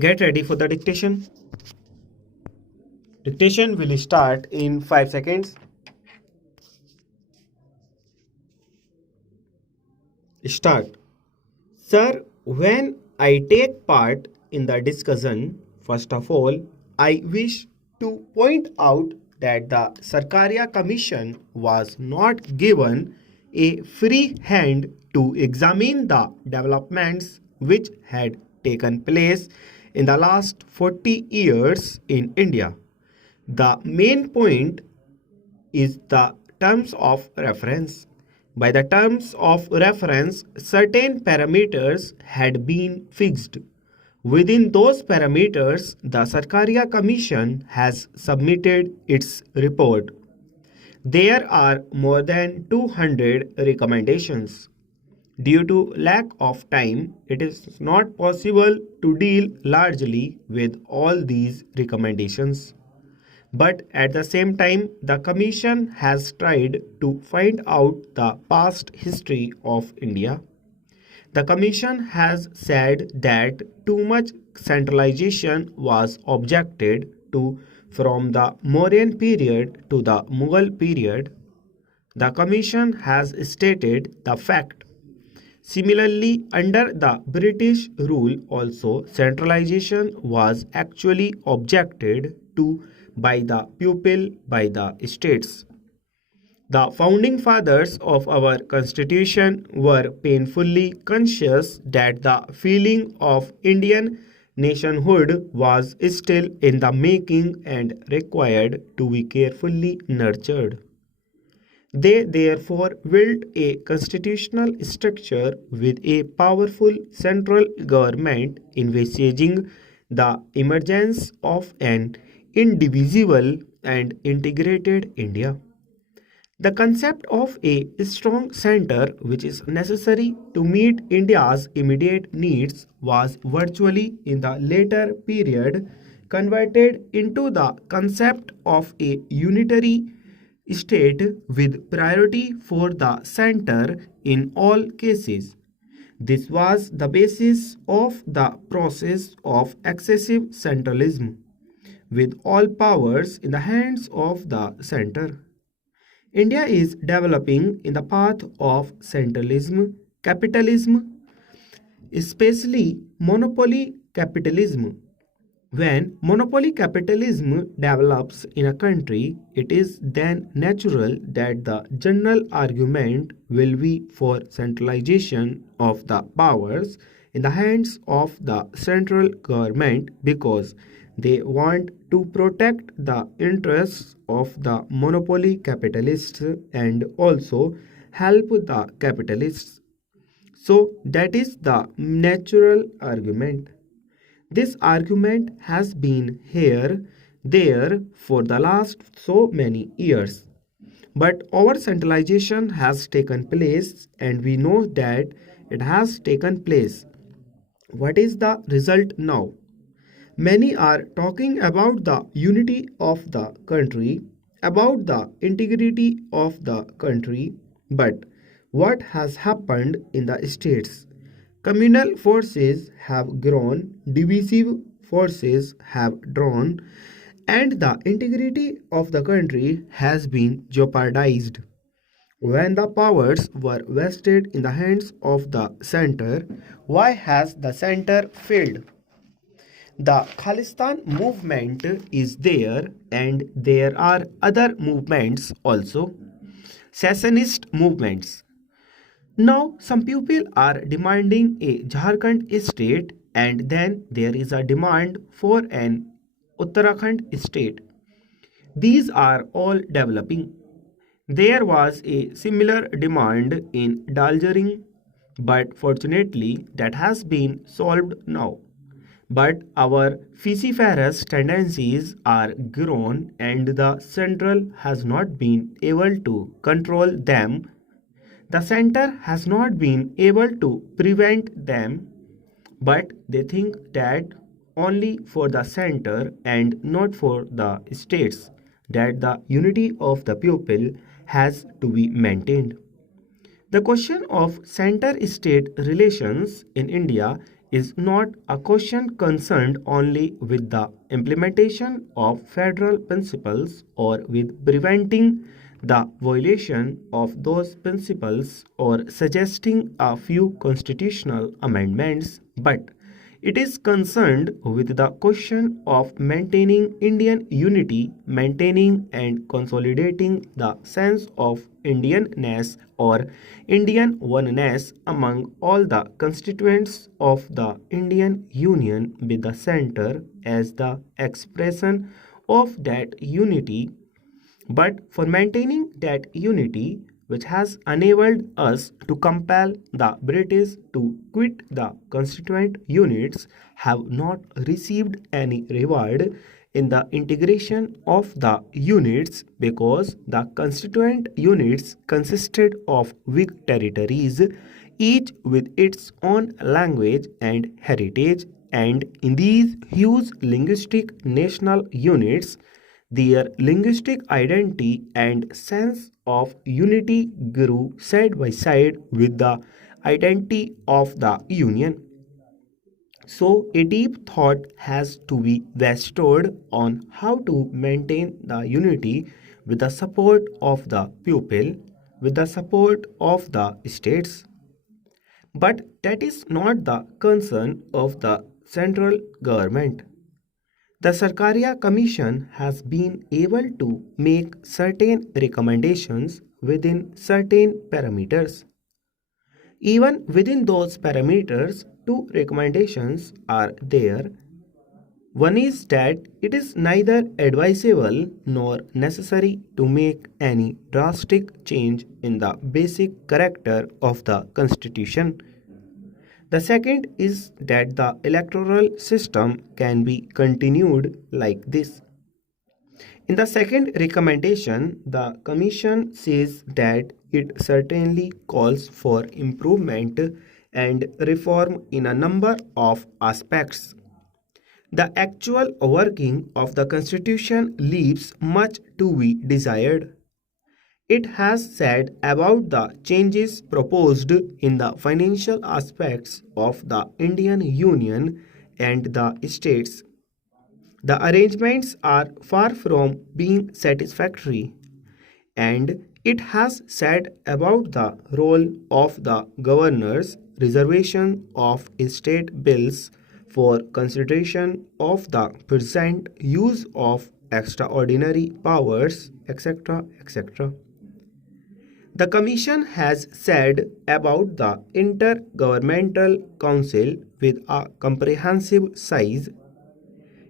Get ready for the dictation. Dictation will start in 5 seconds. Start. Sir, when I take part in the discussion, first of all, I wish to point out that the Sarkaria Commission was not given a free hand to examine the developments which had taken place in the last 40 years in India. The main point is the terms of reference. By the terms of reference, certain parameters had been fixed. Within those parameters, the Sarkaria Commission has submitted its report. There are more than 200 recommendations. Due to lack of time, it is not possible to deal largely with all these recommendations. But at the same time, the Commission has tried to find out the past history of India. The Commission has said that too much centralization was objected to from the Mauryan period to the Mughal period. The Commission has stated the fact. Similarly, under the British rule also, centralization was actually objected to by the people by the states. The founding fathers of our constitution were painfully conscious that the feeling of Indian nationhood was still in the making and required to be carefully nurtured. They therefore built a constitutional structure with a powerful central government envisaging the emergence of an indivisible and integrated India. The concept of a strong center, which is necessary to meet India's immediate needs, was virtually in the later period converted into the concept of a unitary state with priority for the center in all cases. This was the basis of the process of excessive centralism, with all powers in the hands of the center. India is developing in the path of centralism, capitalism, especially monopoly capitalism. When monopoly capitalism develops in a country, it is then natural that the general argument will be for centralization of the powers in the hands of the central government because they want to protect the interests of the monopoly capitalists and also help the capitalists. So, that is the natural argument. This argument has been here, there for the last so many years. But our centralization has taken place and we know that it has taken place. What is the result now? Many are talking about the unity of the country, about the integrity of the country, but what has happened in the states? Communal forces have grown, divisive forces have drawn, and the integrity of the country has been jeopardized. When the powers were vested in the hands of the center, why has the center failed? The Khalistan movement is there, and there are other movements also, secessionist movements. Now, some people are demanding a Jharkhand state, and then there is a demand for an Uttarakhand state. These are all developing. There was a similar demand in Darjeeling, but fortunately, that has been solved now. But our vociferous tendencies are grown, and the central has not been able to control them. The center has not been able to prevent them, but they think that only for the center and not for the states that the unity of the people has to be maintained. The question of center state relations in India is not a question concerned only with the implementation of federal principles or with preventing the violation of those principles or suggesting a few constitutional amendments, but it is concerned with the question of maintaining Indian unity, maintaining and consolidating the sense of Indianness or Indian oneness among all the constituents of the Indian Union, with the center as the expression of that unity, but for maintaining that unity, which has enabled us to compel the British to quit the constituent units, have not received any reward in the integration of the units, because the constituent units consisted of weak territories, each with its own language and heritage, and in these huge linguistic national units, their linguistic identity and sense of unity grew side by side with the identity of the Union. So, a deep thought has to be bestowed on how to maintain the unity with the support of the people, with the support of the states. But that is not the concern of the central government. The Sarkaria Commission has been able to make certain recommendations within certain parameters. Even within those parameters, two recommendations are there. One is that it is neither advisable nor necessary to make any drastic change in the basic character of the Constitution. The second is that the electoral system can be continued like this. In the second recommendation, the Commission says that it certainly calls for improvement and reform in a number of aspects. The actual working of the Constitution leaves much to be desired. It has said about the changes proposed in the financial aspects of the Indian Union and the states. The arrangements are far from being satisfactory, and it has said about the role of the governor's reservation of state bills for consideration of the present use of extraordinary powers, etc., etc. The Commission has said about the Intergovernmental Council with a comprehensive size.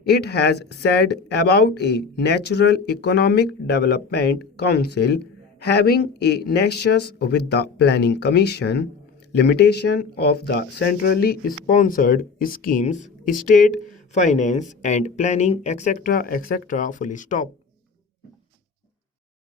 It has said about a Natural Economic Development Council having a nexus with the Planning Commission, limitation of the centrally sponsored schemes, state finance and planning, etc., etc. Full stop.